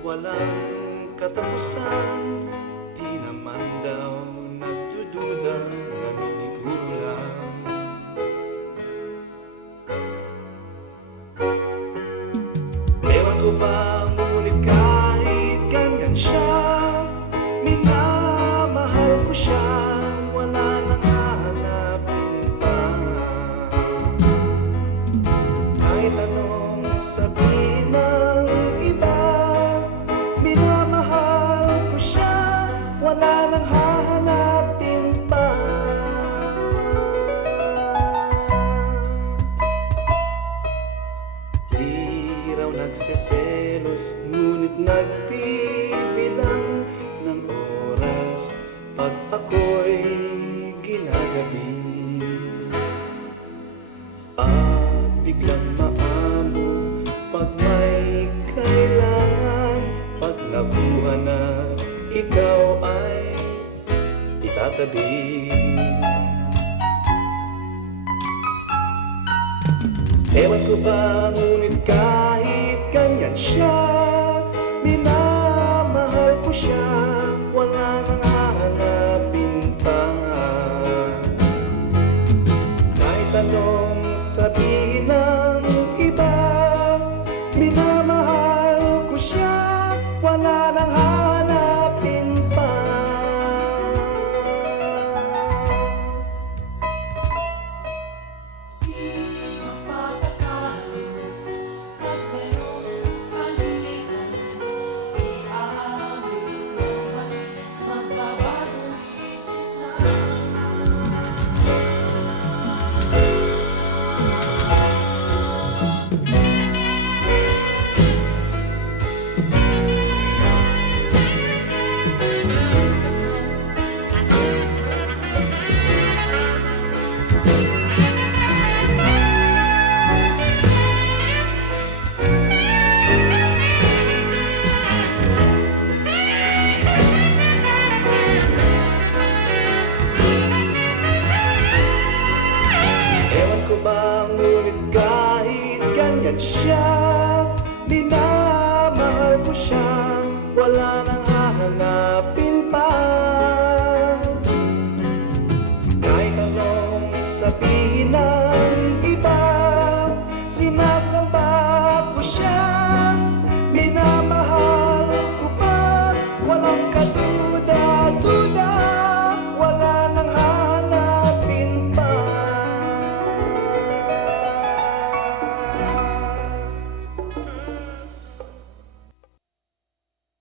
walang katapusan. Di naman daw nagdududa, naniniguro lang. Ewan ko ba, ngunit kahit ganyan siya, minamahal ko siya, wala nang hahanapin pa. Kahit anong sabihin ng iba, minamahal ko siya, wala nang hahanapin pa. Di raw nagseselos, ngunit nagbibilang ng oras pag ako'y ginagabi. At biglang maamo pag may kailangan, pag nabuha na ikaw ay itatabi. Ewan ko ba, ngunit kahit ganyan siya, minamahal ko siya, wala nang hahanapin pa. Kahit anong sabihin ng iba, minamahal ko siya, wala nang hahanapin pa. Ngunit kahit ganyan siya, minamahal ko siya, wala nang hahanapin pa. Kahit anong sabihin na